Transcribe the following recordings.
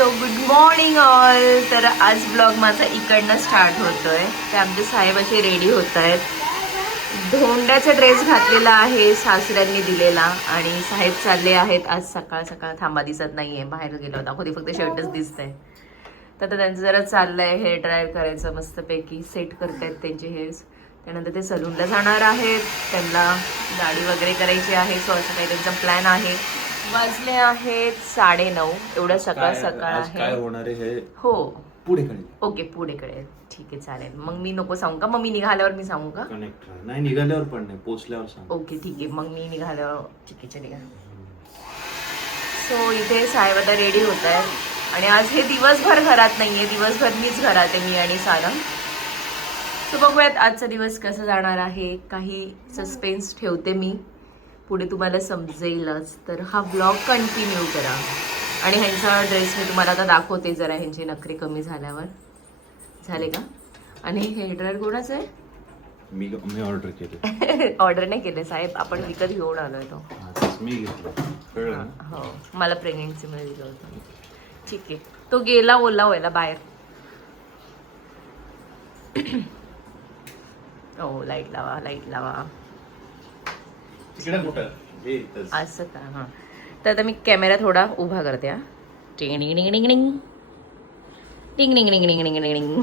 So good morning all. तर आज blog माझा इकडनं स्टार्ट होतोय. ते आमचे साहेब असे रेडी होत आहेत. धोंड्याचा ड्रेस घातलेला आहे सासऱ्यांनी दिलेला आणि साहेब चालले आहेत. आज सकाळ सकाळ थांबा दिसत नाहीये, बाहेर गेलो होता, खोली फक्त शर्टच दिसतंय. तर आता त्यांचं जरा चाललंय हेअर ड्रायर करायचं, मस्तपैकी सेट करतायत त्यांचे हेअर्स. त्यानंतर ते सलूनला जाणार आहेत, त्यांना दाढी वगैरे करायची आहे. सो असं काही त्यांचा प्लॅन आहे. वाजले आहेत 9:30. एवढं सकाळ सकाळ आहे. काय होणार आहे हे हो पुढे कळेल. ओके पुढे कळेल. ठीक आहे चालेल. मग मी नको सांगू का? मग मी निघाल्यावर मी सांगू का? कनेक्ट नाही, निघाल्यावर पण नाही, पोचल्यावर सांग. ओके ठीक आहे. मग मी निघाल्यावर ठीक आहे चलेगा. सो इथे साहेब आता रेडी होत आहेत आणि आज हे दिवसभर घरात नाहीये, दिवसभर मीच घरात आहे, मी आणि सारंग. सो बघूयात आजचा दिवस कसं जाणार आहे. काही सस्पेन्स ठेवते मी, पुढे तुम्हाला समजेलच. तर हा ब्लॉग कंटिन्यू करा. आणि ह्यांचा ड्रेस मी तुम्हाला आता दाखवते, जरा ह्यांचे नखरे कमी झाल्यावर. झाले का? आणि हेअर ड्रायर कोणाचं आहे? मी ऑर्डर केले. ऑर्डर नाही केले साहेब, आपण विकत घेऊन आलोय तो. मी घेतलं, कळलं ना? हो, मला प्रेग्नेन्सीमध्ये दिलं होतं. ठीक आहे. तो गेला ओला व्हायला बाहेर. हो, लाईट लावा, लाईट लावा. तिकडे कुठं असं का? हां. तर आता मी कॅमेरा थोडा उभा करते. हा टिंग टिंग टिंग टिंग टिंग टिंग टिंग टिंग टिंग टिंग टिंग.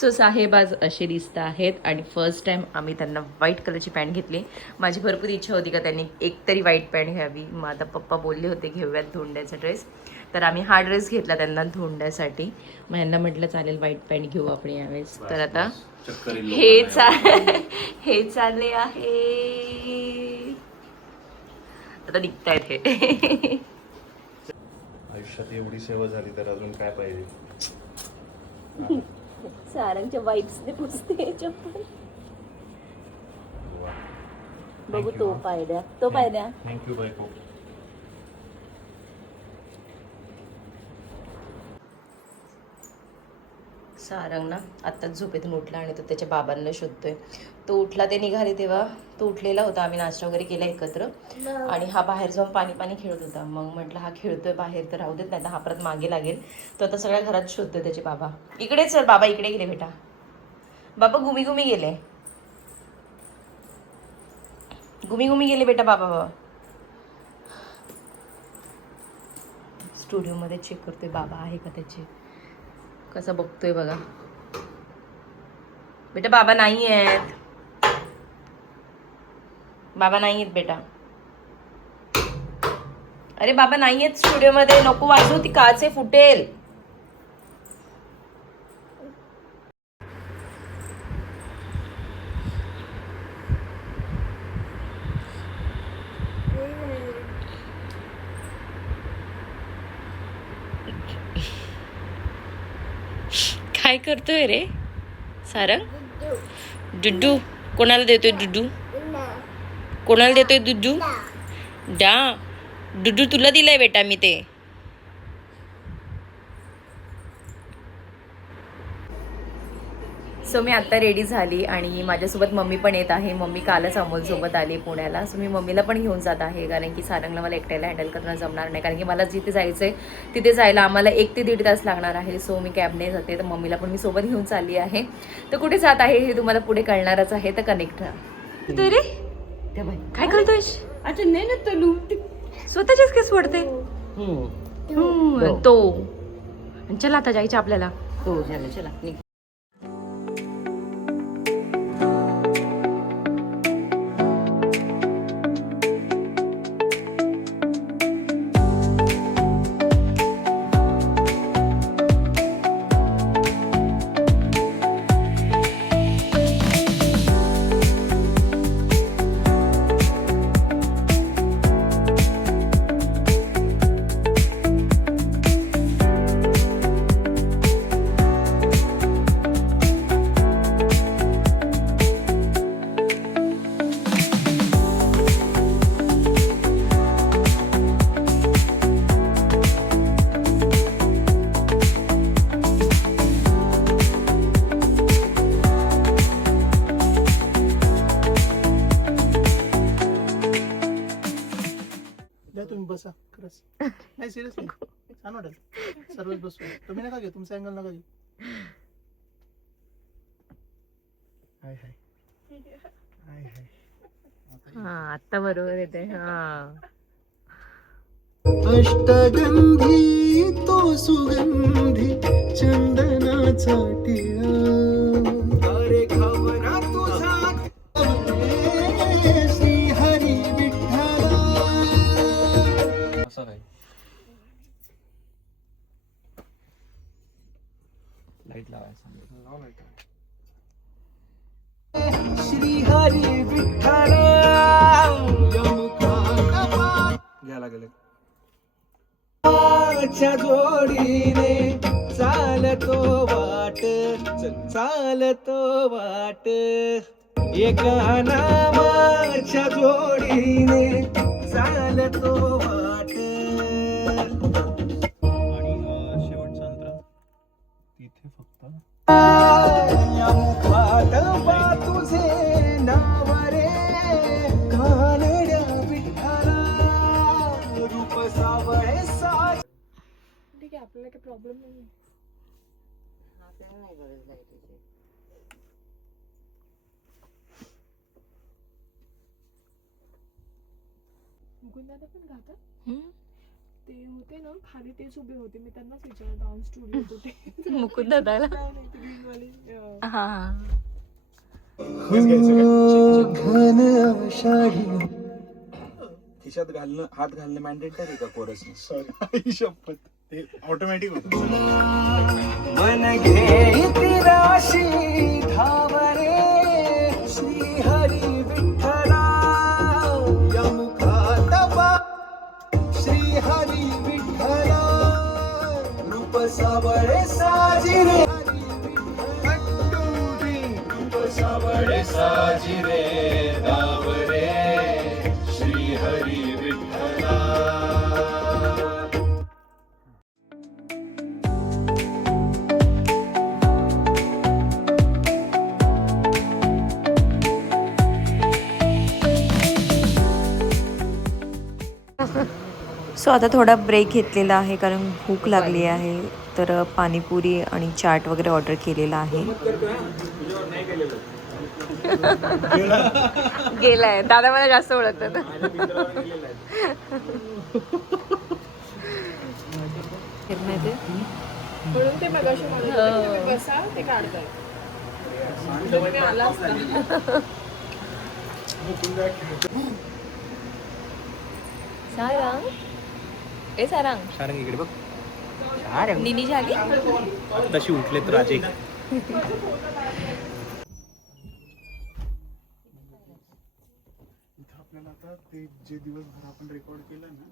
सो साहेब आज असे दिसत आहेत आणि फर्स्ट टाइम आम्ही त्यांना व्हाईट कलरची पॅन्ट घेतली. माझी भरपूर इच्छा होती का त्यांनी एकतरी व्हाईट पॅन्ट घ्यावी. मग आता पप्पा बोलले होते घेऊयात धोंड्याचा ड्रेस, तर आम्ही हा ड्रेस घेतला त्यांना धोंड्यासाठी. मग यांना म्हटलं चालेल व्हाईट पॅन्ट घेऊ आपण यावेळेस. तर आता हे चालले आहे, आता निघतायत हे. आयुष्यात एवढी सेवा झाली तर अजून काय पाहिजे. सारंगच्या वाईब्सने पुसते चप्पल. बघू तो पाय द्या, तो पाय द्या. थँक्यू बायको. सारंग ना आत्ताच झोपेतून उठला आणि तो त्याच्या बाबांना शोधतोय. तो उठला, ते निघाले तेव्हा तो उठलेला होता. आम्ही नाश्ता वगैरे केला एकत्र आणि हा बाहेर जाऊन पाणी पाणी खेळत होता. मग म्हटलं हा खेळतोय बाहेर तर राहू देत, नाही तर हा परत मागे लागेल. तो आता सगळ्या घरात शोधतोय त्याचे बाबा. इकडे सर बाबा इकडे गेले बेटा. बाबा घुमी घुमी गेले, घुमी घुमी गेले बेटा बाबा. बाबा स्टुडिओमध्ये चेक करतोय बाबा आहे का त्याचे. कसं बघतोय बघा बेटा. बाबा नाही आहेत, बाबा नाही आहेत बेटा. अरे बाबा नाही आहेत स्टुडिओमध्ये, नको वाजवू, ती काच आहे फुटेल. काय करतोय रे सारंग? डुड्डू कोणाला देतोय? डुड्डू कोणाला देतोय? डुड्डू डा डुड्डू तुला दिलंय बेटा मी ते. सो मी आत्ता रेडी झाली आणि माझ्यासोबत मम्मी पण येत आहे. मम्मी कालच अमोलसोबत आली पुण्याला. सो मी मम्मीला पण घेऊन जात आहे, कारण की सारंगला मला एकट्याला हँडल करणं जमणार नाही, कारण की मला जिथे जायचं आहे तिथे जायला आम्हाला 1 ते 1.5 तास लागणार आहे. सो मी कॅबने जाते, तर मम्मीला पण मी सोबत घेऊन चालली आहे. तर कुठे जात आहे हे तुम्हाला पुढे कळणारच आहे, तर कनेक्ट राहा. रे काय करतोय? अच्छा नाही ना तलू स्वतःचेच केस वाढते तो. चला आता जायचं आपल्याला. हो झालं, चला निघ. बसा खरंच नाही सिरियसली छान वाटेल सर्वच बसू. तुम्ही नका घेऊ, तुमचा अँगल नका घेऊ. हाय हाय हाय हाय. हा आता बरोबर येते. हा अष्टगंधी तो सुगंधी चंदनाचा टिळा. अरे खबरा तुझा श्री हरी विठ्ठला. असं काय लाईट लावायचं श्री हरी विठ्ठला. घ्या लागेल. च्या जोडीने चालतो वाट, चालतो वाट. एका नामाच्या जोडीने चालतो वाट. आणि शेवटचा अंतरा तिथे फक्त या मुखात पा तुझे नाव रे कानड्या विठ्ठला. रूप सावळे साज. ठीक आहे, आपल्याला काही प्रॉब्लेम नाही. मुकुंदादा पण गातात. ते होते ना खाली, तेच उभे होते. मी त्यांनाच विचारलं डान्स स्टुडिओ होते मुकुंद दादाला. हा घन आषाढी. खिशात घालणं, हात घालणं मॅन्डेटरी का कोरस? सॉरी शपथ ते ऑटोमॅटिक होतं. मन घेती राशी धावरे श्री हरी विठ्ठला. या मुखात पा श्री हरी विठ्ठला. रूप सावळे साजिरे. रूप सावळे साजिरे दावरे श्री हरी विठ्ठला. सो आता थोडा ब्रेक घेतलेला आहे कारण भूक लागली आहे. तर पाणीपुरी आणि चाट वगैरे ऑर्डर केलेला आहे. गेलाय दादा, मला जास्त ओळखतात. म्हणून ते मगाशी म्हणत होते की तुम्ही बसा, ते काढताय. तुम्ही आला असता. सारंग, ए सारंग, सारंग इकडे बघ. निनी झाली. तशी उठले तर राजे. आपल्याला आता ते जे दिवसभर आपण रेकॉर्ड केलं ना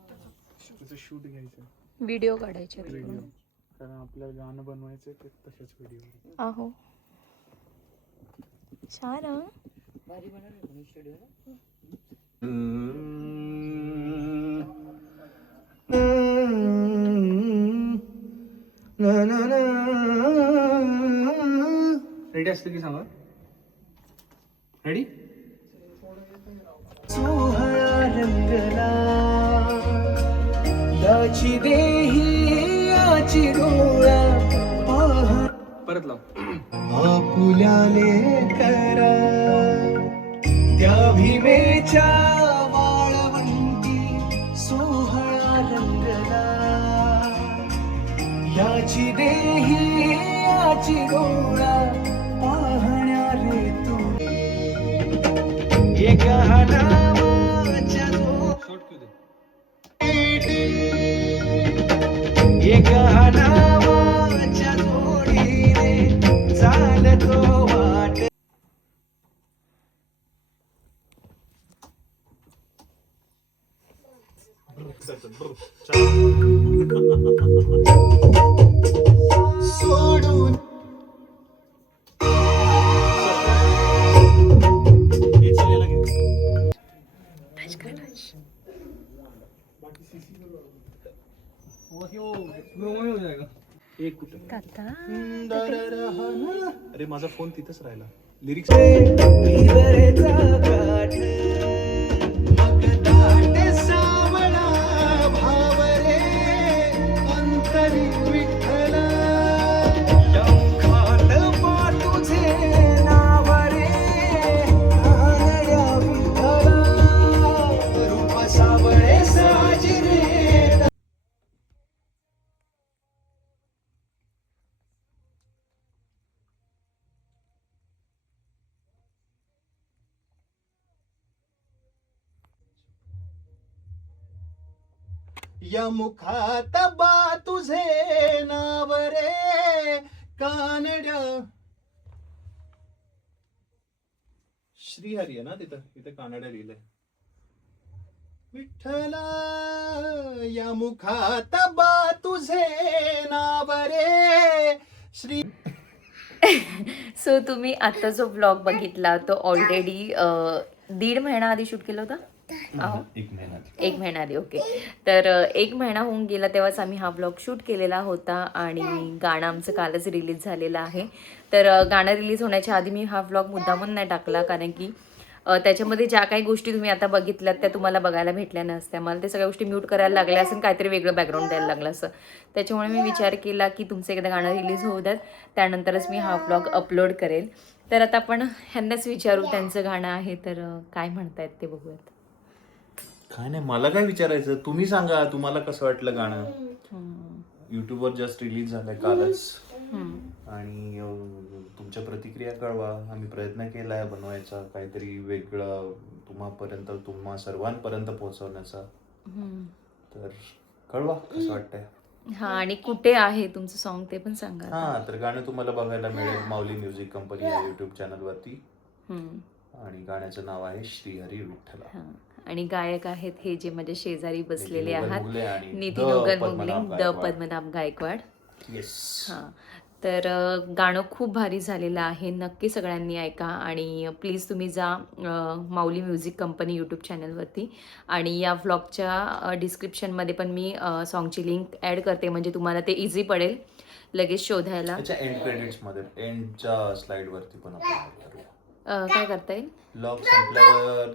त्याचं शूट घ्यायचं. व्हिडिओ काढायचे व्हिडिओ, कारण आपल्याला गाणं बनवायचं ते तशाच व्हिडिओ. आहो. सारंग रेडी असतं की सांगा. रेडी. सोहळा रंगला याची देही याची डोळा. परत लाव. आपुल्याने करा त्या भीमेच्या वाळवंटी. सोहळा रंगला याची देही याची डोळा. पाहण्या रे तू एका नावाच्या एका नावाच्या जोडीने चालतो वाट. सोडून एक कुठं. काका अरे माझा फोन तिथंच राहिला. लिरिक्स विवरेचा काठ मग दाट सावळा भावरे. अंत हरी विठ्ठल या मुखात पा तुझे नाव रे कानड्या विठ्ठला रूप सावळे साजी रे या मुखात बा तुझे नाव रे कानड्या श्रीहरी आहे ना तिथं तिथे कानड्या लिहिलंय विठ्ठला या मुखात बा तुझे नाव रे श्री सो तुम्ही आता जो ब्लॉग बघितला तो ऑलरेडी 1.5 महिना आधी शूट केला होता. अहो, 1 महिना आधी. ओके. तर 1 महिना होऊन गेला तेव्हाच आम्ही हा ब्लॉग शूट केलेला होता आणि गाणं आमचं कालच रिलीज झालेलं आहे. तर गाणं रिलीज होण्याच्या आधी मी हा ब्लॉग मुद्दामून नाही टाकला कारण की त्याच्यामध्ये ज्या काही गोष्टी तुम्ही आता बघितल्यात त्या तुम्हाला बघायला भेटल्या नसत्या. मला ते सगळ्या गोष्टी म्यूट करायला लागल्या असं काहीतरी वेगळं बॅकग्राऊंड द्यायला लागलं असं. त्याच्यामुळे मी विचार केला की तुमचं एकदा गाणं रिलीज होऊ द्यात त्यानंतरच मी हा ब्लॉग अपलोड करेल. तर आता आपण ह्यांनाच विचारू त्यांचं गाणं आहे तर काय म्हणतायत ते बघूयात. काय नाही मला काय विचारायचं तुम्ही सांगा तुम्हाला कसं वाटलं गाणं. युट्यूबवर जस्ट रिलीज झालंय कालच आणि तुमच्या प्रतिक्रिया कळवा. आम्ही प्रयत्न केलाय बनवायचा काहीतरी वेगळं तुम्हा सर्वांपर्यंत पोहोचवण्याचा. तर कळवा कसं वाटतंय. हा आणि कुठे आहे तुमचं सॉन्ग ते पण सांगा. हा तर गाणं तुम्हाला बघायला मिळेल माऊली म्युझिक कंपनी या युट्यूब चॅनलवरती आणि गाण्याचं नाव आहे श्रीहरी विठ्ठला. आणि गायक आहेत हे जे माझ्या शेजारी बसलेले आहात आणि नितीन उगरमुगले द पद्मनाभ गायकवाड. हा तर गाणं खूप भारी झालेलं आहे. नक्की सगळ्यांनी ऐका आणि प्लीज तुम्ही जा माऊली म्युझिक कंपनी यूट्यूब चॅनलवरती आणि या व्लॉगच्या डिस्क्रिप्शनमध्ये पण मी सॉन्गची लिंक ॲड करते म्हणजे तुम्हाला ते इझी पडेल लगेच शोधायला. त्याच्या एंड क्रेडिट्समध्ये एंडच्या स्लाइडवरती पण आपण करूया. काय करता येईल ब्लॉग संपल्यावर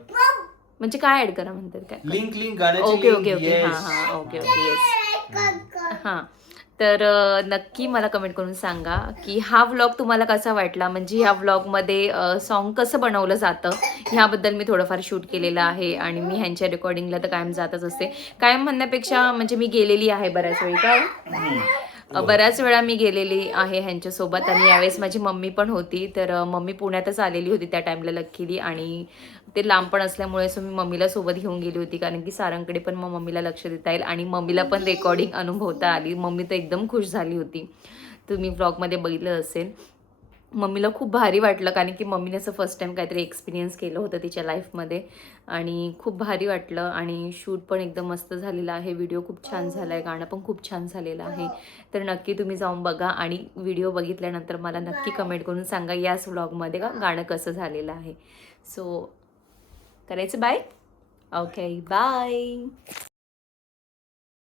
म्हणजे काय ऍड करा म्हणतात काय लिंक गाण्याची ओके ओके ओके हां ओके ओके येस हां. तर नक्की मला कमेंट करून सांगा की हा व्लॉग तुम्हाला कसा वाटला म्हणजे ह्या व्लॉगमध्ये सॉन्ग कसं बनवलं जातं ह्याबद्दल मी थोडंफार शूट केलेलं आहे आणि मी ह्यांच्या रेकॉर्डिंगला तर कायम जातच असते. कायम म्हणण्यापेक्षा म्हणजे मी गेलेली आहे बऱ्याच वेळी बऱ्याच वेळा मी गेलेली आहे ह्यांच्यासोबत आणि यावेळेस माझी मम्मी पण होती. तर मम्मी पुण्यातच आलेली होती त्या टाईमला लक्कीली आणि ते लांब पण असल्यामुळे सो मी मम्मीला सोबत घेऊन गेली होती कारण की सारंगकडे पण मग मम्मीला लक्ष देता येईल आणि मम्मीला पण रेकॉर्डिंग अनुभवता आली. मम्मी तर एकदम खुश झाली होती. तुम्ही व्लॉगमध्ये बघितलं असेल. मम्मीला खूप भारी वाटलं कारण की मम्मीने असं फर्स्ट टाईम काहीतरी एक्सपिरियन्स केलं होतं तिच्या लाईफमध्ये आणि खूप भारी वाटलं आणि शूट पण एकदम मस्त झालेलं आहे. व्हिडिओ खूप छान झाला आहे. गाणं पण खूप छान झालेलं आहे. तर नक्की तुम्ही जाऊन बघा आणि व्हिडिओ बघितल्यानंतर मला नक्की कमेंट करून सांगा याच व्लॉगमध्ये का गाणं कसं झालेलं आहे. सो करायचं बाय. Okay bye.